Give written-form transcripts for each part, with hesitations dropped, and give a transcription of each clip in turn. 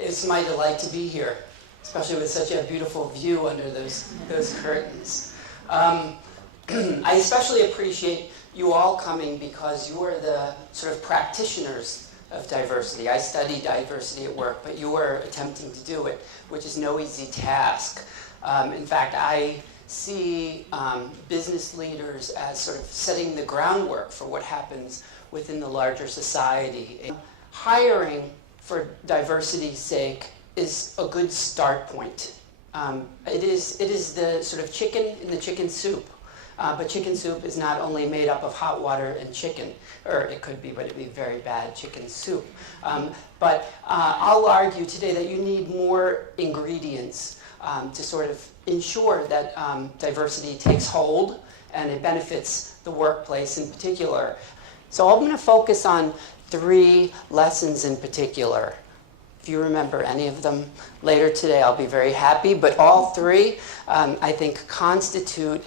It's my delight to be here, especially with such a beautiful view under those curtains. I especially appreciate you all coming because you are the sort of practitioners of diversity. I study diversity at work, but you are attempting to do it, which is no easy task. In fact, I see business leaders as sort of setting the groundwork for what happens within the larger society. Hiring for diversity's sake is a good start point. It is the sort of chicken in the chicken soup. But chicken soup is not only made up of hot water and chicken, or it could be, but it'd be very bad chicken soup. But I'll argue today that you need more ingredients to sort of ensure that diversity takes hold and it benefits the workplace in particular. So I'm going to focus on 3 lessons in particular. If you remember any of them later today, I'll be very happy. But all 3, I think, constitute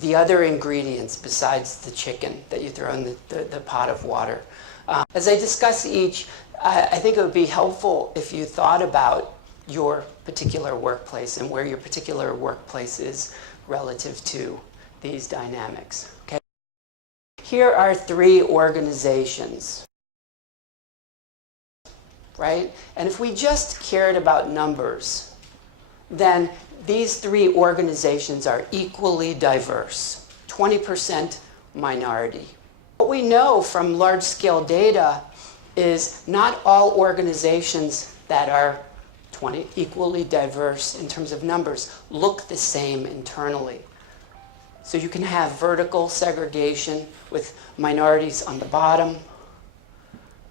the other ingredients besides the chicken that you throw in the pot of water. As I discuss each, I think it would be helpful if you thought about your particular workplace and where your particular workplace is relative to these dynamics. Okay? Here are 3 organizations. Right? And if we just cared about numbers, then these 3 organizations are equally diverse, 20% minority. What we know from large-scale data is not all organizations that are equally diverse in terms of numbers look the same internally. So you can have vertical segregation with minorities on the bottom.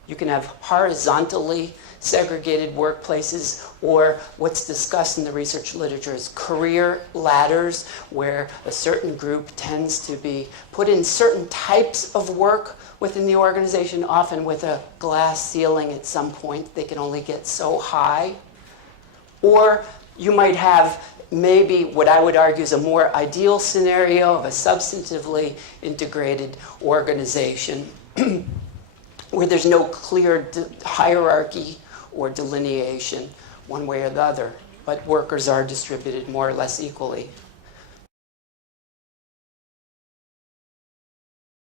You can have horizontally segregated workplaces, or what's discussed in the research literature is career ladders, where a certain group tends to be put in certain types of work within the organization, often with a glass ceiling at some point. They can only get so high. Or you might have maybe what I would argue is a more ideal scenario of a substantively integrated organization where there's no clear hierarchy or delineation one way or the other, but workers are distributed more or less equally.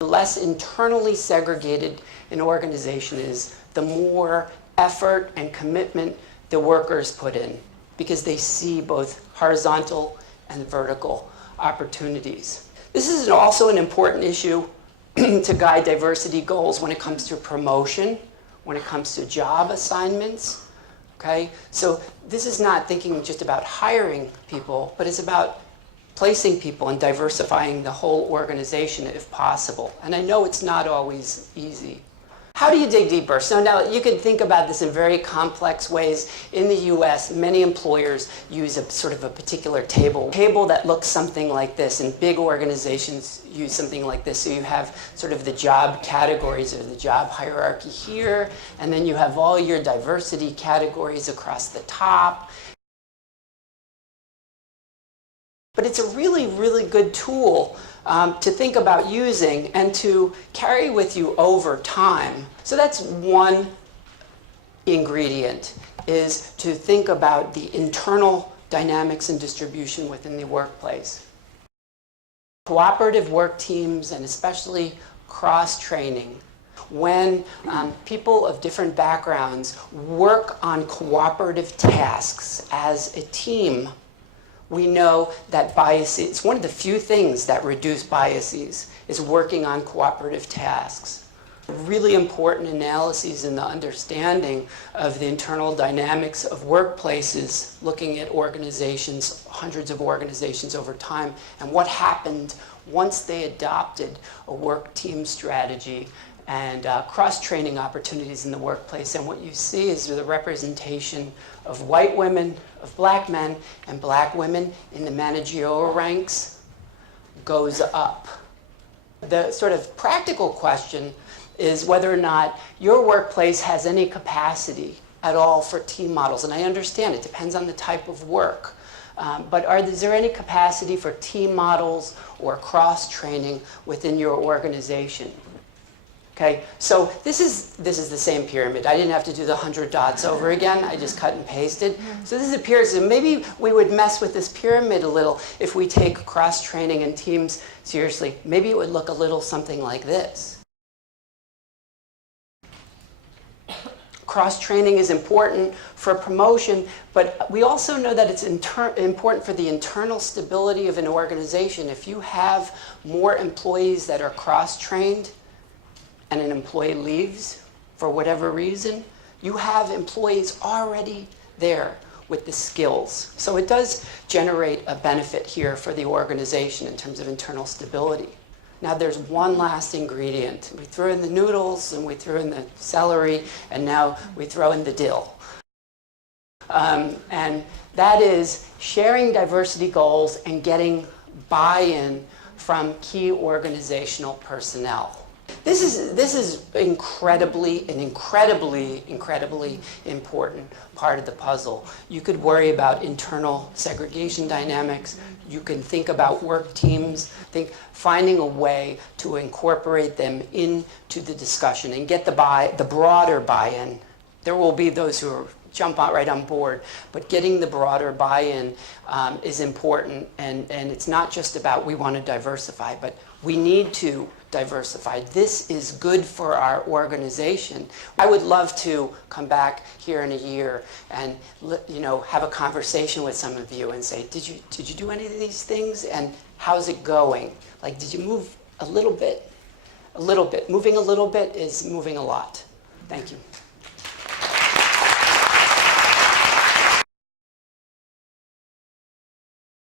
The less internally segregated an organization is, the more effort and commitment the workers put in, because they see both horizontal and vertical opportunities. This is also an important issue to guide diversity goals when it comes to promotion, when it comes to job assignments. Okay? So this is not thinking just about hiring people, but it's about placing people and diversifying the whole organization if possible. And I know it's not always easy. How do you dig deeper? So now you can think about this in very complex ways. In the US, many employers use a sort of a particular table that looks something like this, and big organizations use something like this. So you have sort of the job categories or the job hierarchy here, and then you have all your diversity categories across the top. But it's a really, really good tool to think about using and to carry with you over time. So that's one ingredient, is to think about the internal dynamics and distribution within the workplace. Cooperative work teams, and especially cross-training, when people of different backgrounds work on cooperative tasks as a team, we know that biases, it's one of the few things that reduce biases, is working on cooperative tasks. Really important analyses in the understanding of the internal dynamics of workplaces, looking at organizations, hundreds of organizations over time, and what happened once they adopted a work team strategy and cross-training opportunities in the workplace. And what you see is the representation of white women, of black men, and black women in the managerial ranks goes up. The sort of practical question is whether or not your workplace has any capacity at all for team models. And I understand it depends on the type of work. But is there any capacity for team models or cross-training within your organization? Okay, so this is the same pyramid. I didn't have to do the 100 dots over again. I just cut and pasted. So this is a pyramid. So maybe we would mess with this pyramid a little if we take cross-training and teams seriously. Maybe it would look a little something like this. Cross-training is important for promotion, but we also know that it's important for the internal stability of an organization. If you have more employees that are cross-trained, and an employee leaves for whatever reason, you have employees already there with the skills. So it does generate a benefit here for the organization in terms of internal stability. Now there's one last ingredient. We threw in the noodles and we threw in the celery and now we throw in the dill. And that is sharing diversity goals and getting buy-in from key organizational personnel. This is an incredibly important part of the puzzle. You could worry about internal segregation dynamics. You can think about work teams, finding a way to incorporate them into the discussion and get the broader buy-in. There will be those who jump out right on board, but getting the broader buy-in is important, and it's not just about we want to diversify, but we need to diversify. This is good for our organization. I would love to come back here in a year and have a conversation with some of you and say, did you do any of these things, and how's it going? Like, did you move a little bit? A little bit. Moving a little bit is moving a lot. Thank you.